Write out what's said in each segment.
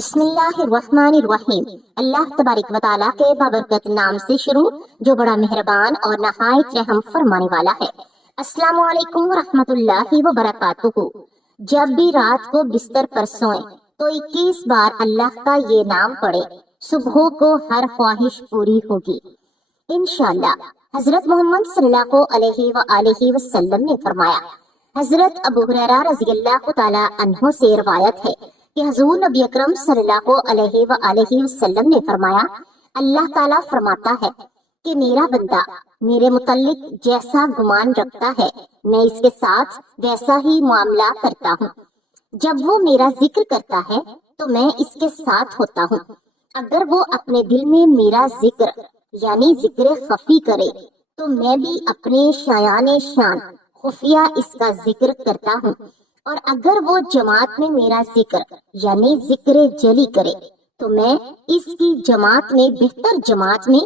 بسم اللہ الرحمن الرحیم۔ اللہ تبارک و تعالیٰ کے بابرکت نام سے شروع جو بڑا مہربان اور نہایت رحم فرمانے والا ہے۔ السلام علیکم ورحمۃ اللہ وبرکاتہ۔ جب بھی رات کو بستر پر سوئیں تو 21 بار اللہ کا یہ نام پڑھیں، صبح کو ہر خواہش پوری ہوگی انشاءاللہ۔ حضرت محمد صلی اللہ علیہ وآلہ وسلم نے فرمایا، حضرت ابو ہریرہ رضی اللہ تعالی عنہ سے روایت ہے کہ حضور نبی اکرم صلی اللہ علیہ وآلہ وسلم نے فرمایا، اللہ تعالیٰ فرماتا ہے کہ میرا بندہ میرے متعلق جیسا گمان رکھتا ہے میں اس کے ساتھ ویسا ہی معاملہ کرتا ہوں۔ جب وہ میرا ذکر کرتا ہے تو میں اس کے ساتھ ہوتا ہوں۔ اگر وہ اپنے دل میں میرا ذکر یعنی ذکر خفی کرے تو میں بھی اپنے شایان شان خفیہ اس کا ذکر کرتا ہوں، اور اگر وہ جماعت میں میرا ذکر یعنی ذکر جلی کرے تو میں اس کی جماعت میں بہتر جماعت میں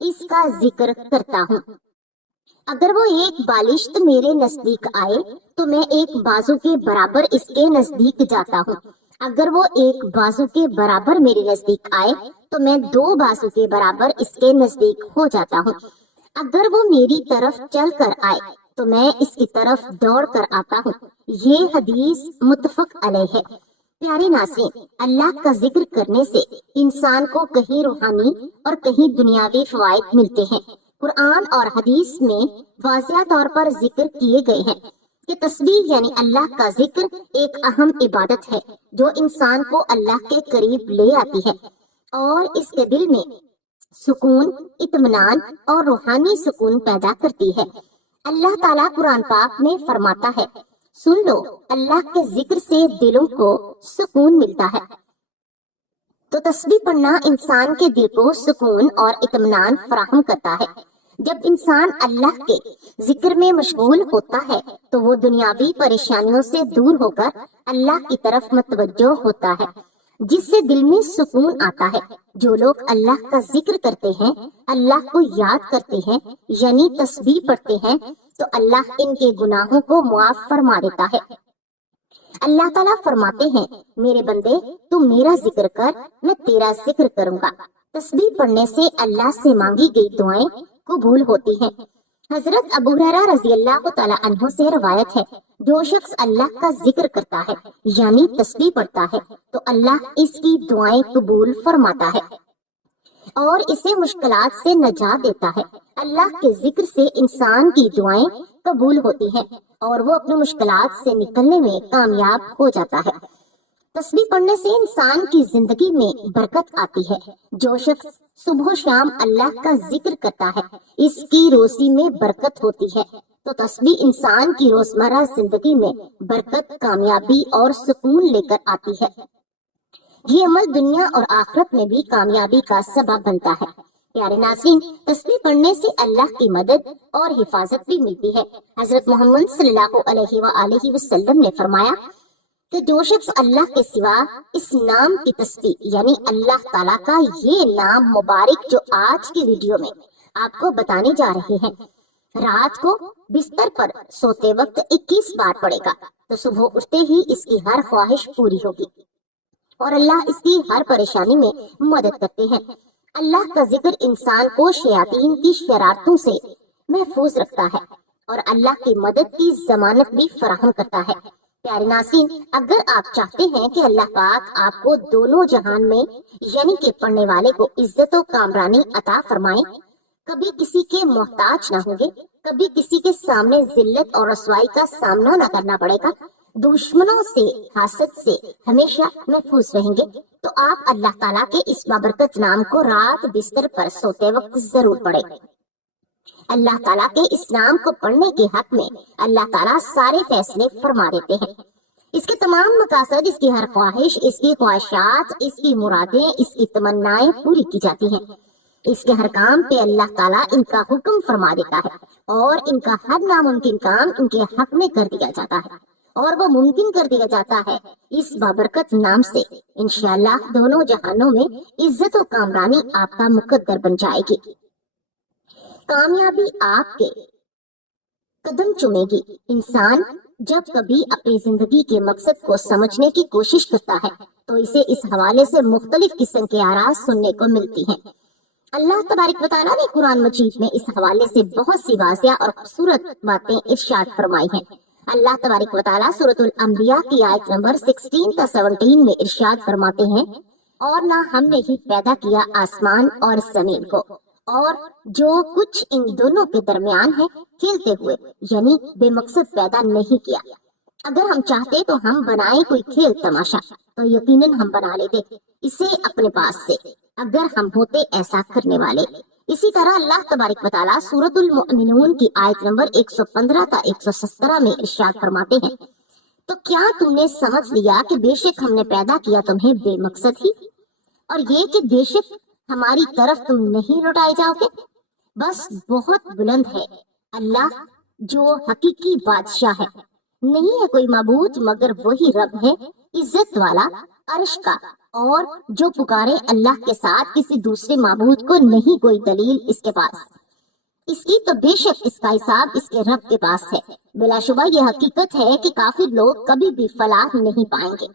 اس کا ذکر کرتا ہوں۔ اگر وہ ایک بالشت میرے نزدیک آئے تو میں ایک بازو کے برابر اس کے نزدیک جاتا ہوں۔ اگر وہ ایک بازو کے برابر میرے نزدیک آئے تو میں 2 بازو کے برابر اس کے نزدیک ہو جاتا ہوں۔ اگر وہ میری طرف چل کر آئے تو میں اس کی طرف دوڑ کر آتا ہوں۔ یہ حدیث متفق علیہ ہے۔ پیارے ناظرین، اللہ کا ذکر کرنے سے انسان کو کہیں روحانی اور کہیں دنیاوی فوائد ملتے ہیں۔ قرآن اور حدیث میں واضح طور پر ذکر کیے گئے ہیں کہ تسبیح یعنی اللہ کا ذکر ایک اہم عبادت ہے جو انسان کو اللہ کے قریب لے آتی ہے اور اس کے دل میں سکون، اطمینان اور روحانی سکون پیدا کرتی ہے۔ اللہ تعالیٰ قرآن پاک میں فرماتا ہے، سن لو، اللہ کے ذکر سے دلوں کو سکون ملتا ہے۔ تو تسبیح پڑھنا انسان کے دل کو سکون اور اطمینان فراہم کرتا ہے۔ جب انسان اللہ کے ذکر میں مشغول ہوتا ہے تو وہ دنیاوی پریشانیوں سے دور ہو کر اللہ کی طرف متوجہ ہوتا ہے، جس سے دل میں سکون آتا ہے۔ جو لوگ اللہ کا ذکر کرتے ہیں، اللہ کو یاد کرتے ہیں یعنی تسبیح پڑھتے ہیں تو اللہ ان کے گناہوں کو معاف فرما دیتا ہے۔ اللہ تعالیٰ فرماتے ہیں، میرے بندے تو میرا ذکر کر، میں تیرا ذکر کروں گا۔ تسبیح پڑھنے سے اللہ سے مانگی گئی دعائیں قبول ہوتی ہیں۔ حضرت ابو ہریرہ رضی اللہ تعالی عنہ سے روایت ہے، جو شخص اللہ کا ذکر کرتا ہے یعنی تسبیح پڑھتا ہے تو اللہ اس کی دعائیں قبول فرماتا ہے اور اسے مشکلات سے نجات دیتا ہے۔ اللہ کے ذکر سے انسان کی دعائیں قبول ہوتی ہیں اور وہ اپنی مشکلات سے نکلنے میں کامیاب ہو جاتا ہے۔ تسبیح پڑھنے سے انسان کی زندگی میں برکت آتی ہے۔ جو شخص صبح و شام اللہ کا ذکر کرتا ہے اس کی روزی میں برکت ہوتی ہے۔ تو تسبیح انسان کی روزمرہ زندگی میں برکت، کامیابی اور سکون لے کر آتی ہے۔ یہ عمل دنیا اور آخرت میں بھی کامیابی کا سبب بنتا ہے۔ پیارے ناظرین، تسبیح پڑھنے سے اللہ کی مدد اور حفاظت بھی ملتی ہے۔ حضرت محمد صلی اللہ علیہ وآلہ وسلم نے فرمایا کہ جو شخص اللہ کے سوا اس نام کی تسبیح یعنی اللہ تعالیٰ کا یہ نام مبارک جو آج کی ویڈیو میں آپ کو بتانے جا رہے ہیں، رات کو بستر پر سوتے وقت 21 بار پڑے گا تو صبح اٹھتے ہی اس کی ہر خواہش پوری ہوگی اور اللہ اس کی ہر پریشانی میں مدد کرتے ہیں۔ اللہ کا ذکر انسان کو شیاطین کی شرارتوں سے محفوظ رکھتا ہے اور اللہ کی مدد کی ضمانت بھی فراہم کرتا ہے۔ پیارے ناظرین، اگر آپ چاہتے ہیں کہ اللہ پاک آپ کو دونوں جہان میں یعنی کہ پڑھنے والے کو عزت و کامرانی عطا فرمائیں، کبھی کسی کے محتاج نہ ہوں گے، کبھی کسی کے سامنے ذلت اور رسوائی کا سامنا نہ کرنا پڑے گا، دشمنوں سے، حاسد سے ہمیشہ محفوظ رہیں گے، تو آپ اللہ تعالیٰ کے اس بابرکت نام کو رات بستر پر سوتے وقت ضرور پڑھیں۔ اللہ تعالیٰ کے اس نام کو پڑھنے کے حق میں اللہ تعالیٰ سارے فیصلے فرما دیتے ہیں۔ اس کے تمام مقاصد، اس کی ہر خواہش، اس کی خواہشات، اس کی مرادیں، اس کی تمنائیں پوری کی جاتی ہیں۔ اس کے ہر کام پہ اللہ تعالیٰ ان کا حکم فرما دیتا ہے اور ان کا ہر ناممکن کام ان کے حق میں کر دیا جاتا ہے اور وہ ممکن کر دیا جاتا ہے۔ اس بابرکت نام سے انشاءاللہ دونوں جہانوں میں عزت و کامرانی آپ کا مقدر بن جائے گی۔ کامیابی آپ کے قدم چومے گی۔ انسان جب کبھی اپنی زندگی کے مقصد کو سمجھنے کی کوشش کرتا ہے तो इसे इस हवाले से मुख्तलिफ किस्म के आराज सुनने को मिलती हैं। अल्लाह तबारक व तआला ने कुरान मजीद में इस हवाले से बहुत सी वाज़िया और खूबसूरत बातें इरशाद फरमाई हैं। अल्लाह तबारक व तआला सूरतुल अंबिया की आयत नंबर 16 ta 17 में इरशाद फरमाते हैं, और ना हमने ही पैदा किया आसमान और जमीन को और जो कुछ इन दोनों के दरमियान है खेलते हुए, यानी बेमकसद पैदा नहीं किया। अगर हम चाहते तो हम बनाए कोई खेल तमाशा तो यकीनन हम बना लेते इसे अपने पास से, अगर हम होते ऐसा करने वाले। इसी तरह अल्लाह तबारक व तआला सूरतुल मुमिनून की आयत नंबर 115 ta 117 में इरशाद फरमाते हैं, तो क्या तुमने समझ लिया कि बेशक हमने पैदा किया तुम्हें बेमकसद ही, और ये कि बेशक हमारी तरफ तुम नहीं लौटाए जाओगे। बस बहुत बुलंद है अल्लाह जो हकीकी बादशाह है, नहीं है कोई माबूद मगर वही रब है इज्जत वाला अर्श का, और जो पुकारे अल्लाह के साथ किसी दूसरे माबूद को नहीं कोई दलील इसके पास, इसकी तो बेशक इसका हिसाब इसके रब के पास है। बिलाशुबा यह हकीकत है कि काफिर लोग कभी भी फलाह नहीं पाएंगे।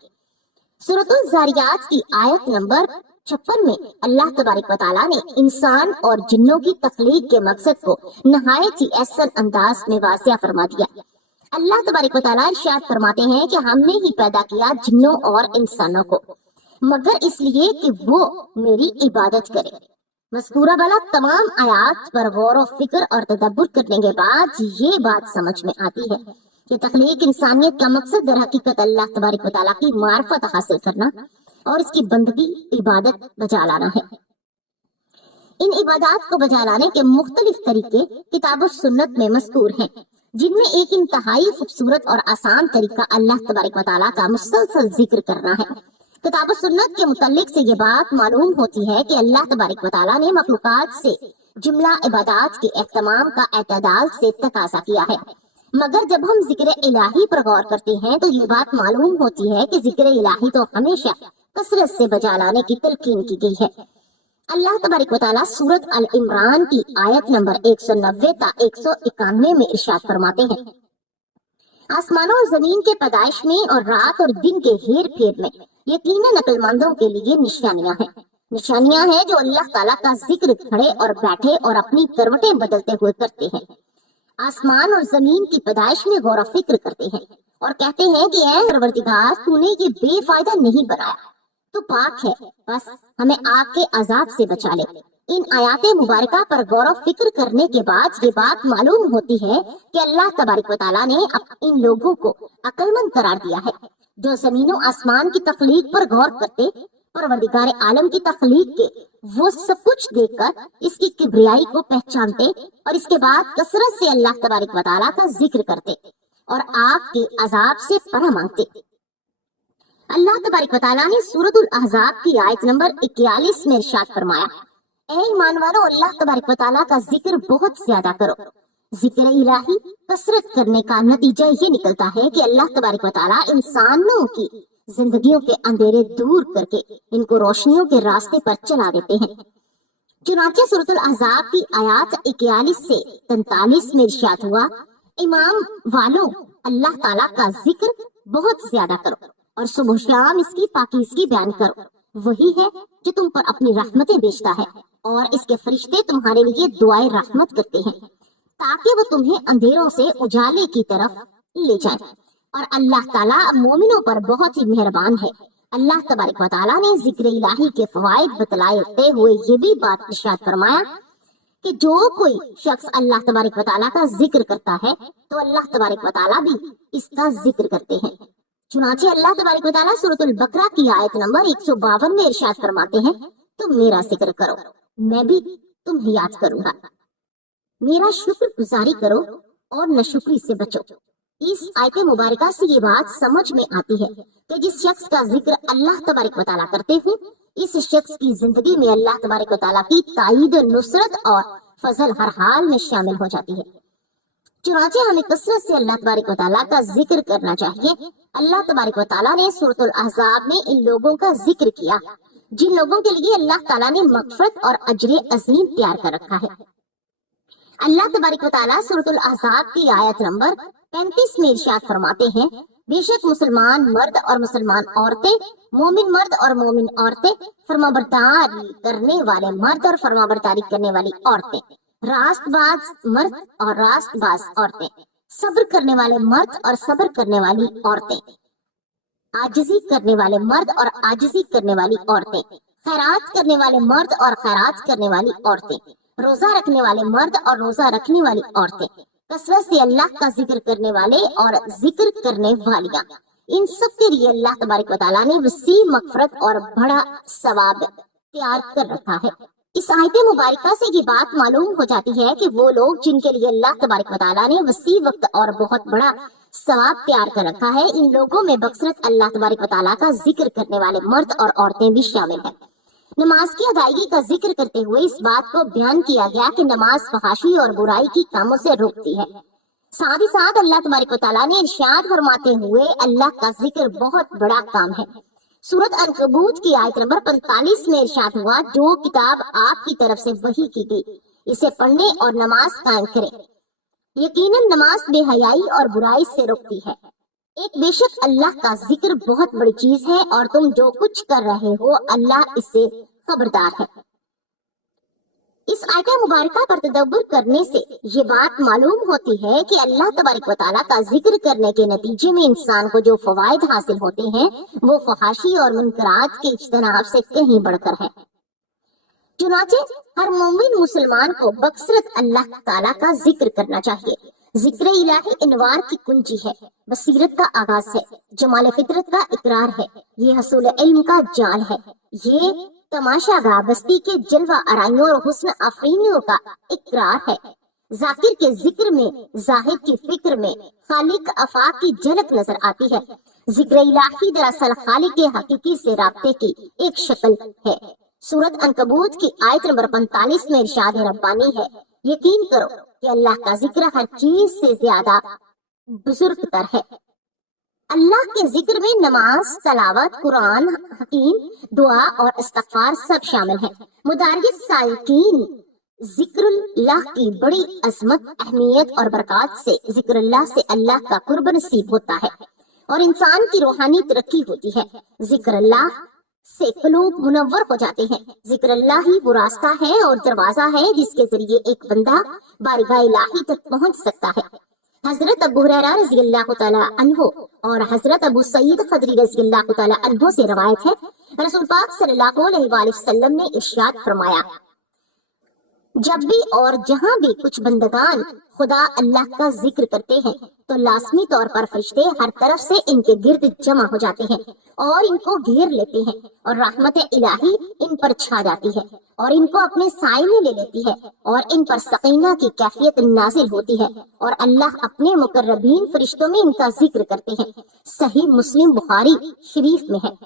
सूरतुल ज़ारियात की आयत नंबर 56 में अल्लाह तबारक व तआला ने इंसान और जिन्नों की तख्लीक के मकसद को नहायत ही ऐसा अंदाज में वाज़िया फरमा दिया। अल्लाह तबारक व तआला इरशाद फरमाते हैं कि हमने ही पैदा किया जिन्नों और इंसानों को मगर इसलिए कि वो मेरी इबादत करें। मज़कूरा वाला तमाम आयात पर गौर और फिक्र और तदब्बुर करने के बाद ये बात समझ में आती है कि तख्लीक इंसानियत का मकसद दर हकीकत अल्लाह तबारक व तआला की मार्फत हासिल करना और इसकी बंदगी इबादत बजा लाना है। इन इबादत को बजा लाने के मुख्तलिफ तरीके किताब सुन्नत में मज़कूर हैं, जिनमें एक इंतहाई खूबसूरत और आसान तरीका अल्लाह तबारक व तआला का मुसलसल जिक्र करना है। किताब सुन्नत के मुताल्लिक से ये बात मालूम होती है कि अल्लाह तबारक व तआला ने मखलूकात से जुमला इबादत के एहतमाम का एतदाल से तकाजा किया है, मगर जब हम जिक्र इलाही पर गौर करते हैं तो ये बात मालूम होती है कि जिक्र इलाही तो हमेशा कसरत से बजा लाने की तलकीन की गई है। अल्लाह तबारक व तआला सूरत अल इमरान की आयत नंबर 190 ta 191 में इरशाद फरमाते हैं, आसमानों और जमीन के पैदाइश में और रात और दिन के हेर फेर में यकीनन अक्लमंदों के लिए निशानियां हैं। निशानियां हैं जो अल्लाह ताला का जिक्र खड़े और बैठे और अपनी करवटें बदलते हुए करते हैं। आसमान और जमीन की पैदाइश में गौर फिक्र करते हैं और कहते हैं कि ऐ परवरदिगार, तूने ये बेफायदा नहीं बनाया, तो पाक है, बस हमें आग के अजाब से बचा ले। इन आयात मुबारका पर गौर फिक्र करने के बाद ये बात मालूम होती है कि अल्लाह तबारक व तआला ने इन लोगों को अक्लमंद करार दिया है जो जमीनों आसमान की तख्लीक पर गौर करते, परवरदिगार आलम की तख्लीक के वो सब कुछ देखकर इसकी किबरियाई को पहचानते और इसके बाद कसरत से अल्लाह तबारक व तआला का जिक्र करते और आग के अजाब से पनाह मांगते। अल्लाह तबारक व तआला ने सूरतुल अहज़ाब की आयत नंबर 41 में इरशाद फरमाया, ऐ ईमान वालों, अल्लाह तबारक व तआला का जिक्र बहुत ज्यादा करो। जिक्र इलाही कसरत करने का नतीजा ये निकलता है कि अल्लाह तबारक व तआला इंसानों की जिंदगियों के अंधेरे दूर करके इनको रोशनियों के रास्ते पर चला देते हैं। चुनांचे सूरतुल अहज़ाब की आयत 41 से 43 में इरशाद हुआ, इमाम वालों, अल्लाह ताला का जिक्र बहुत ज्यादा करो और सुबह शाम इसकी पाकीज़गी बयान करो। वही है जो तुम पर अपनी रहमतें भेजता है और इसके फरिश्ते तुम्हारे लिए दुआए रहमत करते हैं ताकि वो तुम्हें अंधेरों से उजाले की तरफ ले जाए। और अल्लाह ताला मोमिनों पर बहुत ही मेहरबान है। अल्लाह तबारक व तआला ने जिक्र इलाही के फवाइद बतलाते हुए ये भी बात इरशाद फरमाया कि जो कोई शख्स अल्लाह तबारक व तआला का जिक्र करता है तो अल्लाह तबारक व तआला भी इसका जिक्र करते हैं। चुनांचे अल्लाह तबारक व तआला सूरतुल बकरा की आयत नंबर 152 में इरशाद फरमाते हैं, तुम मेरा जिक्र करो, मैं भी तुम्हें याद करूंगा। मेरा शुक्र गुजारी करो और नाशुक्री से बचो। इस आयत मुबारका से ये बात समझ में आती है कि जिस शख्स का जिक्र अल्लाह तबारक व तआला करते हैं, इस शख्स की जिंदगी में अल्लाह तबारक व तआला की ताईद, नुसरत और फजल हर हाल में शामिल हो जाती है। चुनांचे हमें कसरत से अल्लाह तबारक व तआला का जिक्र करना चाहिए। अल्लाह तबारक व तआला ने सूरतुल अहज़ाब में इन लोगों का जिक्र किया जिन लोगों के लिए अल्लाह ताला ने मग़फ़िरत और अजर अज़ीम तैयार कर रखा है। अल्लाह तबारक व तआला सूरतुल अहज़ाब की आयत नंबर 35 में इरशाद फरमाते हैं, बेशक मुसलमान मर्द और मुसलमान औरतें, मोमिन मर्द और मोमिन औरतें, फरमाबरदारी करने वाले मर्द और फरमाबरदारी करने वाली औरतें, रास्तबाज मर्द और रास्तबाज औरतें, सब्र करने वाले मर्द और सब्र करने वाली औरतें, आजिजी करने वाले मर्द और आजिजी करने वाली औरतें, खैरात करने वाले मर्द और खैरात करने वाली औरतें, रोजा रखने वाले मर्द और रोजा रखने वाली औरतें, कसरत से अल्लाह का जिक्र करने वाले और जिक्र करने वालियां, इन सब के लिए अल्लाह तबारक व तआला ने वसी मगफरत और बड़ा सवाब तैयार कर रखा है। इस आयत मुबारका से ये बात मालूम हो जाती है कि वो लोग जिनके लिए अल्लाह तबारक व तआला ने वसी वक्त और बहुत बड़ा सवाब तैयार कर रखा है, इन लोगों में बकसरत अल्लाह तबारक व तआला का जिक्र करने वाले मर्द और औरतें भी शामिल हैं। नमाज की अदायगी का जिक्र करते हुए इस बात को बयान किया गया कि नमाज फहाशी और बुराई की कामों से रोकती है। साथ ही साथ अल्लाह तबारक व तआला ने इरशाद फरमाते हुए अल्लाह का जिक्र बहुत बड़ा काम है। सूरत अनकबूत की आयत नंबर 45 में इरशाद हुआ, जो किताब आपकी तरफ से वही की गई, इसे पढ़ने और नमाज कायम करें। यकीनन नमाज बेहयाई और बुराई से रोकती है। एक बेशक अल्लाह का जिक्र बहुत बड़ी चीज है और तुम जो कुछ कर रहे हो अल्लाह इससे खबरदार है। इस आयत मुबारका पर तदब्बुर करने से ये बात मालूम होती है कि अल्लाह तबारक व तआला का जिक्र करने के नतीजे में इंसान को जो फवायद हासिल होते हैं वो फहाशी और मुनकरात के इज्तनाब से कहीं बढ़कर है। चुनाचे हर मोमिन मुसलमान को बकसरत अल्लाह ताला का जिक्र करना चाहिए। जिक्र इलाही इनवार की कुंजी है, बसीरत का आगाज है, जमाल फितरत का इकरार है, ये हसूल इल्म का जाल है, ये तमाशागा बस्ती के जलवा आराइयों और हुस्न आफरीनियों का इकरार है। जाकिर के जिक्र में, जाहिद की फिक्र में खालिक अफाक की झलक नजर आती है। जिक्र इलाही दरअसल खालिक के हकीकी से राब्ते की एक शक्ल है। सूरत अनकबूत की आयत नंबर 45 में इरशाद रब्बानी है, यकीन करो कि अल्लाह का जिक्र हर चीज से ज्यादा बुजुर्ग तर है। अल्लाह के जिक्र में नमाज, तलावत, कुरान हकीम, दुआ और इस्तगफार सब शामिल है। मुदारिस साइकीन जिक्रुल्लाह की बड़ी अजमत, अहमियत और बरकत से जिक्रुल्लाह से अल्लाह का कुर्ब नसीब होता है और इंसान की रूहानी तरक्की होती है। जिक्रुल्लाह से कलूब मुनव्वर हो जाते हैं। जिक्रुल्लाह ही वो रास्ता है और दरवाजा है जिसके जरिए एक बंदा बारगाह इलाही तक पहुंच सकता है। हजरत अबू हुरैरा रज़ियल्लाहु तआला अन्हु और हजरत अबू सईद खदरी रज़ियल्लाहु तआला अन्हु से रवायत है, रसूल पाक सल्लल्लाहु अलैहि वसल्लम ने इरशाद फरमाया, जब भी और जहाँ भी कुछ बंदगान खुदा अल्लाह का जिक्र करते हैं तो लाजमी तौर पर फरिश्ते हर तरफ से इनके गिर्द जमा हो जाते हैं और इनको घेर लेते हैं और रहमत इलाही इन पर छा जाती है और इनको अपने साए में ले लेती है और इन पर सकीना की कैफियत नाजिल होती है और अल्लाह अपने मुकर्रबीन फरिश्तों में इनका जिक्र करते हैं। सही मुस्लिम बुखारी शरीफ में है।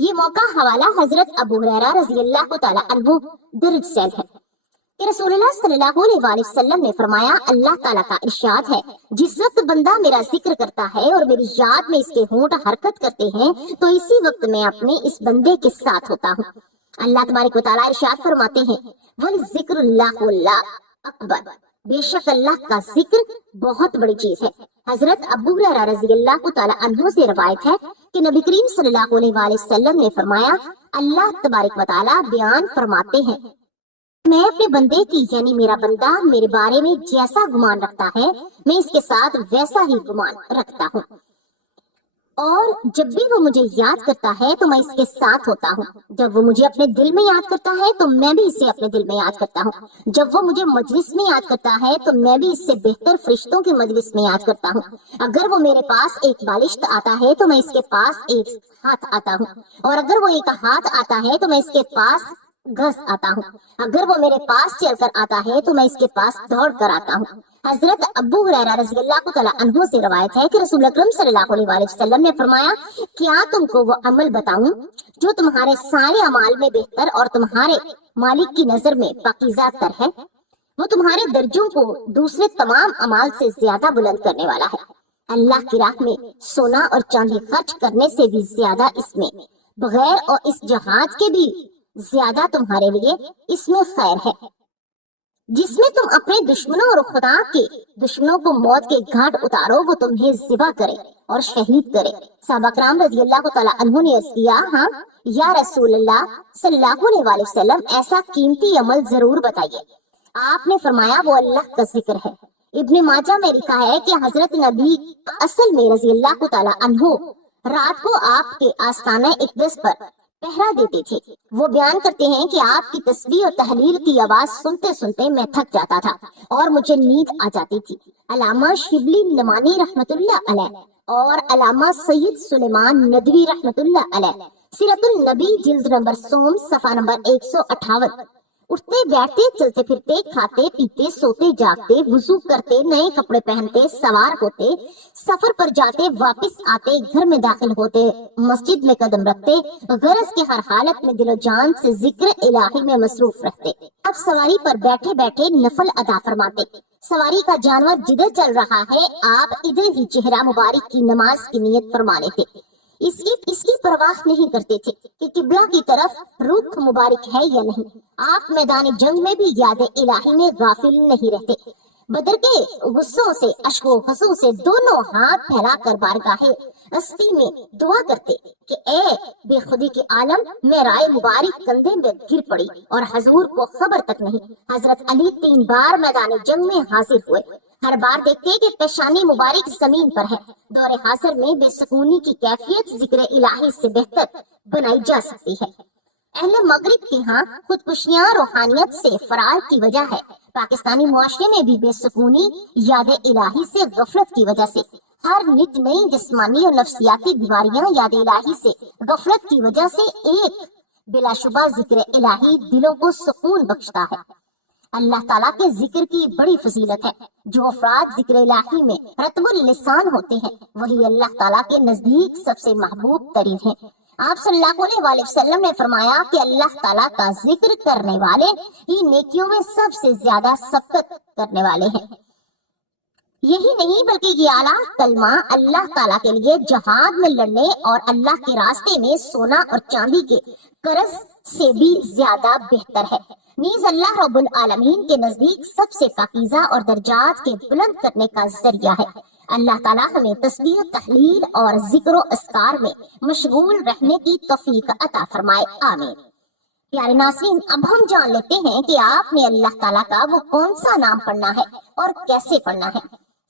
ये मौका हवाला हजरत अबू हुरैरा रज़ियल्लाहु तआला अन्हु दर्ज सेल है कि रसूलुल्लाह सल्लल्लाहु अलैहि वसल्लम ने फरमाया, अल्लाह ताला का इरशाद है, जिस वक्त बंदा मेरा जिक्र करता है और मेरी याद में इसके होंठ हरकत करते हैं तो इसी वक्त मैं अपने इस बंदे के साथ होता हूँ। अल्लाह तबारक व तआला इरशाद फरमाते हैं, वल जिक्रुल्लाह अकबर, बेशक अल्लाह का जिक्र बहुत बड़ी चीज है। हजरत अबू हुरैरा रज़ियल्लाहु तआला अन्हु से रवायत है कि नबी करीम सल्लल्लाहु अलैहि वसल्लम ने फरमाया, अल्लाह तबारक व तआला बयान फरमाते हैं, मैं अपने बंदे की यानी मेरा बंदा मेरे बारे में जैसा गुमान रखता है मैं इसके साथ वैसा ही गुमान रखता हूँ और जब भी वो मुझे याद करता है तो मैं इसके साथ होता हूँ। जब वो मुझे अपने दिल में याद करता है तो मैं भी इसे अपने दिल में याद करता हूँ। जब वो मुझे मजलिस में याद करता है तो मैं भी इससे बेहतर फरिश्तों की मजलिस में याद करता हूँ। अगर वो मेरे पास एक बालिश्त आता है तो मैं इसके पास एक हाथ आता हूँ और अगर वो एक हाथ आता है तो मैं इसके पास घस आता हूँ। अगर वो मेरे पास चलकर आता है तो मैं इसके पास दौड़ कर आता हूँ। हजरत अबू हुरैरा रज़ियल्लाहु तआला अन्हु से रवायत है कि रसूल अकरम सल्लल्लाहु अलैहि वसल्लम ने फरमाया, क्या तुमको वो अमल बताऊं जो तुम्हारे सारे अमाल में बेहतर और तुम्हारे मालिक की नजर में पाकीज़ा तर है? वो तुम्हारे दर्जों को दूसरे तमाम अमाल से ज्यादा बुलंद करने वाला है। अल्लाह की राह में सोना और चांदी खर्च करने से भी ज्यादा इसमें बगैर और इस जहाज के भी ज्यादा तुम्हारे लिए इसमें खैर है। जिसमें तुम अपने दुश्मनों और खुदा के दुश्मनों को मौत के घाट उतारो, वो तुम्हें ज़िबा करे और शहीद करे। साहबा कराम रज़ी अल्लाह तआला अन्हु ने अर्ज़ किया, हाँ या रसूल अल्लाह सल्लल्लाहु अलैहि वसल्लम, ऐसा कीमती अमल जरूर बताइए। आपने फरमाया, वो अल्लाह का जिक्र है। इब्ने माजा में लिखा है कि हजरत नबी असल में रज़ी अल्लाह तआला अन्हु रात को आपके आस्ताना इक़दस पर पहरा देते थे। वो बयान करते हैं कि आपकी तस्बीह और तहलील की आवाज सुनते सुनते मैं थक जाता था और मुझे नींद आ जाती थी। अल्लामा शिबली नमानी रहमतुल्लाह अलैह और अल्लामा सैयद सुलेमान नदवी रहमतुल्लाह अलैह सीरतुल नबी जिल्द नंबर 100 सफा नंबर 158, उठते बैठते चलते फिरते खाते पीते सोते जागते वुजू करते नए कपड़े पहनते सवार होते सफर पर जाते वापस आते घर में दाखिल होते मस्जिद में कदम रखते गरज के हर हालत में दिलो जान से जिक्र इलाही में मसरूफ रहते। अब सवारी पर बैठे बैठे नफल अदा फरमाते। सवारी का जानवर जिधर चल रहा है आप इधर ही चेहरा मुबारक की नमाज की नियत फरमा लेते। इसकी परवाह नहीं करते थे कि किबला की तरफ रुख मुबारक है या नहीं। आप मैदान जंग में भी याद इलाही में गाफिल नहीं रहते। बदर के गुस्सों से अश्को हंसों से दोनों हाथ फैलाकर बारगाहे अस्ती में दुआ करते कि ए बेखुदी के आलम, मैं राय मुबारक कंधे में गिर पड़ी और हजूर को खबर तक नहीं। हजरत अली 3 बार मैदान जंग में हाजिर हुए। हर बार देखते कि पेशानी मुबारक जमीन पर है। दौरे हासिर में बेसकूनी की कैफियत जिक्र इलाही से बेहतर बनाई जा सकती है। अहले मगरिब के यहाँ खुदकुशियां रूहानियत से फरार की वजह है। पाकिस्तानी मुआशरे में भी बेसकूनी याद इलाही से गफलत की वजह से हर नित नई जिस्मानी और नफ्सियाती बीमारियां याद इलाही से गफलत की वजह से एक बिलाशुबा जिक्र इलाही दिलों को सुकून बख्शता है। अल्लाह ताला के जिक्र की बड़ी फजीलत है। जो अफराद जिक्र इलाही में रतबुल लिसान होते हैं वही अल्लाह ताला के नजदीक सबसे महबूब तरीन हैं। आप सल्लल्लाहु अलैहि वसल्लम ने फरमाया कि अल्लाह ताला का जिक्र करने वाले ही नेकियों में सबसे ज्यादा सबकत करने वाले हैं। यही नहीं बल्कि ये आला कलमा अल्लाह ताला के लिए जहाद में लड़ने और अल्लाह के रास्ते में सोना और चांदी के कर्ज से भी ज्यादा बेहतर है। नीज अल्लाह रब्बुल आलमीन के नजदीक सबसे पाकीज़ा और दर्जात के बुलंद करने का जरिया है। अल्लाह ताला हमें तस्बीह, तहलील और जिक्र अस्कार में मशगूल रहने की तौफीक अता फरमाए, आमीन। प्यारे नाज़रीन, अब हम जान लेते हैं कि आपने अल्लाह ताला का वो कौन सा नाम पढ़ना है और कैसे पढ़ना है।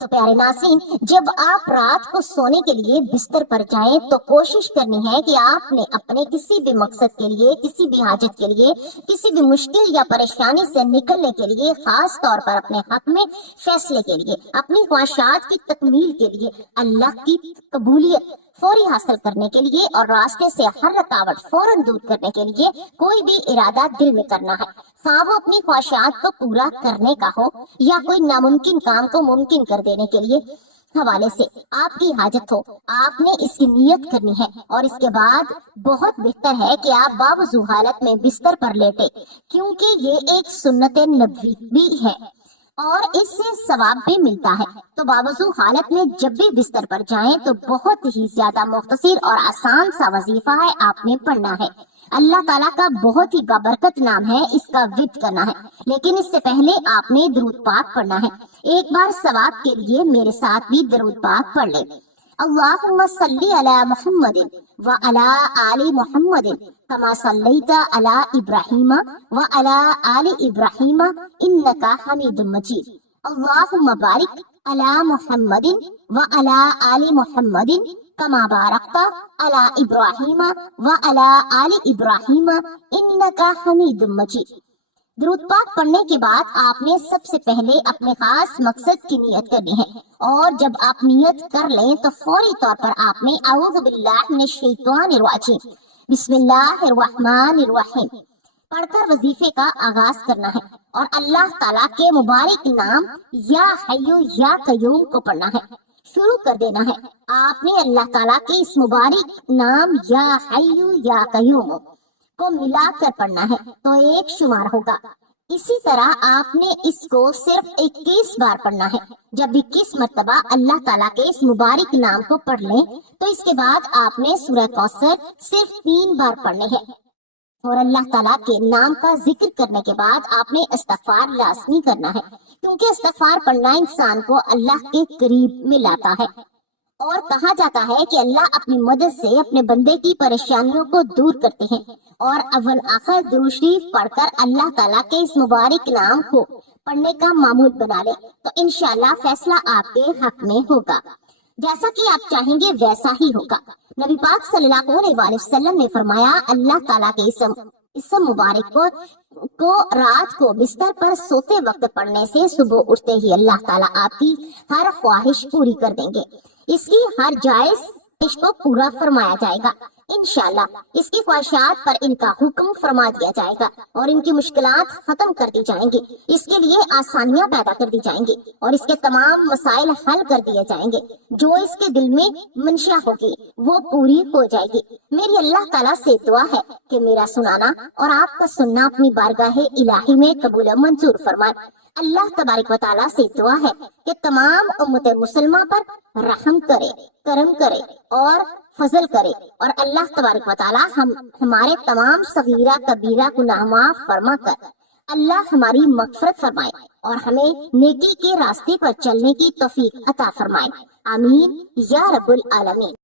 तो प्यारे नाज़रीन, जब आप रात को सोने के लिए बिस्तर पर जाएं तो कोशिश करनी है कि आपने अपने किसी भी मकसद के लिए, किसी भी हाजत के लिए, किसी भी मुश्किल या परेशानी से निकलने के लिए, खास तौर पर अपने हक में फैसले के लिए, अपनी ख्वाहिशात की तकमील के लिए, अल्लाह की कबूलियत फौरी हासिल करने के लिए और रास्ते से हर रुकावट फौरन दूर करने के लिए कोई भी इरादा दिल में करना है। हाँ, वो अपनी ख्वाहिशात को पूरा करने का हो या कोई नामुमकिन काम को मुमकिन कर देने के लिए हवाले से आपकी हाजत हो, आपने इसकी नियत करनी है। और इसके बाद बहुत बेहतर है कि आप बावजू हालत में बिस्तर पर लेटे, क्योंकि ये एक सुन्नत नबवी भी है और इससे सवाब भी मिलता है। तो बावजू हालत में जब भी बिस्तर पर जाएं तो बहुत ही ज्यादा मुख्तसर और आसान सा वजीफा है, आपने पढ़ना है। अल्लाह ताला का बहुत ही बाबरकत नाम है, इसका विर्द करना है। लेकिन इससे पहले आपने दरूद पाक पढ़ना है। एक बार सवाब के लिए मेरे साथ भी दरूद पाक पढ़ ले। अल्लाहुम्मा सल्ली अला मुहम्मदिन व अला आलि मुहम्मदिन कमा सल्लैता अला इब्राहीम व अला आलि इब्राहीम इन्नका हमीदुम मजीद। अल्लाहुम्मा बारिक अला मुहम्मदिन व अला आलि मुहम्मदिन कमा बारकता अला इब्राहीम व अला आलि इब्राहीम इन्नका हमीदुम मजीद। दुरूद पाक पढ़ने के बाद आपने सबसे पहले अपने खास मकसद की नियत करनी है और जब आप नियत कर लें तो फौरी तौर पर आपने औज़ु बिल्लाहि मिनश शैतानिर रजीम बिस्मिल्लाहिर्रहमानिर्रहीम पढ़कर वजीफे का आगाज करना है और अल्लाह ताला के मुबारक नाम या हय्यु या कय्यूम को पढ़ना है। शुरू कर देना है। आपने अल्लाह ताला के इस मुबारक नाम या हय्यु या कय्यूम को मिलाकर पढ़ना है तो एक शुमार होगा। इसी तरह आपने इसको सिर्फ 21 बार पढ़ना है। जब 21 मर्तबा अल्लाह ताला के इस मुबारक नाम को पढ़ लें तो इसके बाद आपने सूरह कौसर सिर्फ 3 बार पढ़ने हैं। اور اللہ ताला के नाम का जिक्र करने के बाद आपने इस्तगफार लाजमी करना है, क्योंकि इस्तगफार पढ़ना इंसान को अल्लाह के करीब में लाता है। और कहा जाता है कि अल्लाह अपनी मदद से अपने बंदे की परेशानियों को दूर करते हैं। और अव्वल आखिर दुरूद शरीफ पढ़कर अल्लाह ताला के इस मुबारक नाम को पढ़ने का मामूल बना ले तो इंशाअल्लाह फैसला आपके हक में होगा। जैसा कि आप चाहेंगे वैसा ही होगा। नबी पाक सल्लल्लाहु अलैहि वसल्लम ने फरमाया, अल्लाह ताला के इसम मुबारक को रात को बिस्तर पर सोते वक्त पढ़ने से सुबह उठते ही अल्लाह ताला आपकी हर ख्वाहिश पूरी कर देंगे। इसकी हर जायज ख्वाहिश को पूरा फरमाया जाएगा इंशाअल्लाह। इसकी ख्वाहिशात पर इनका हुक्म फरमा दिया जाएगा और इनकी मुश्किलात खत्म कर दी जाएंगी। इसके लिए आसानियां पैदा कर दी जाएंगी और इसके तमाम मसाइल हल कर दिए जाएंगे। जो इसके दिल में मंशा होगी वो पूरी हो जाएगी। मेरी अल्लाह ताला से दुआ है कि मेरा सुनाना और आपका सुनना अपनी बारगाह इलाही में कबूल मंजूर फरमाए। अल्लाह तबारक व तआला से दुआ है कि तमाम उम्मत मुसलमान पर रहम करे, करम करे और फजल करे। और अल्लाह तबारक व तआला हमारे तमाम सगीरा कबीरा गुनाह माफ फरमा कर अल्लाह हमारी मगफरत फरमाए और हमें नेकी के रास्ते पर चलने की तौफीक अता फरमाए। आमीन या रब्बुल आलमीन।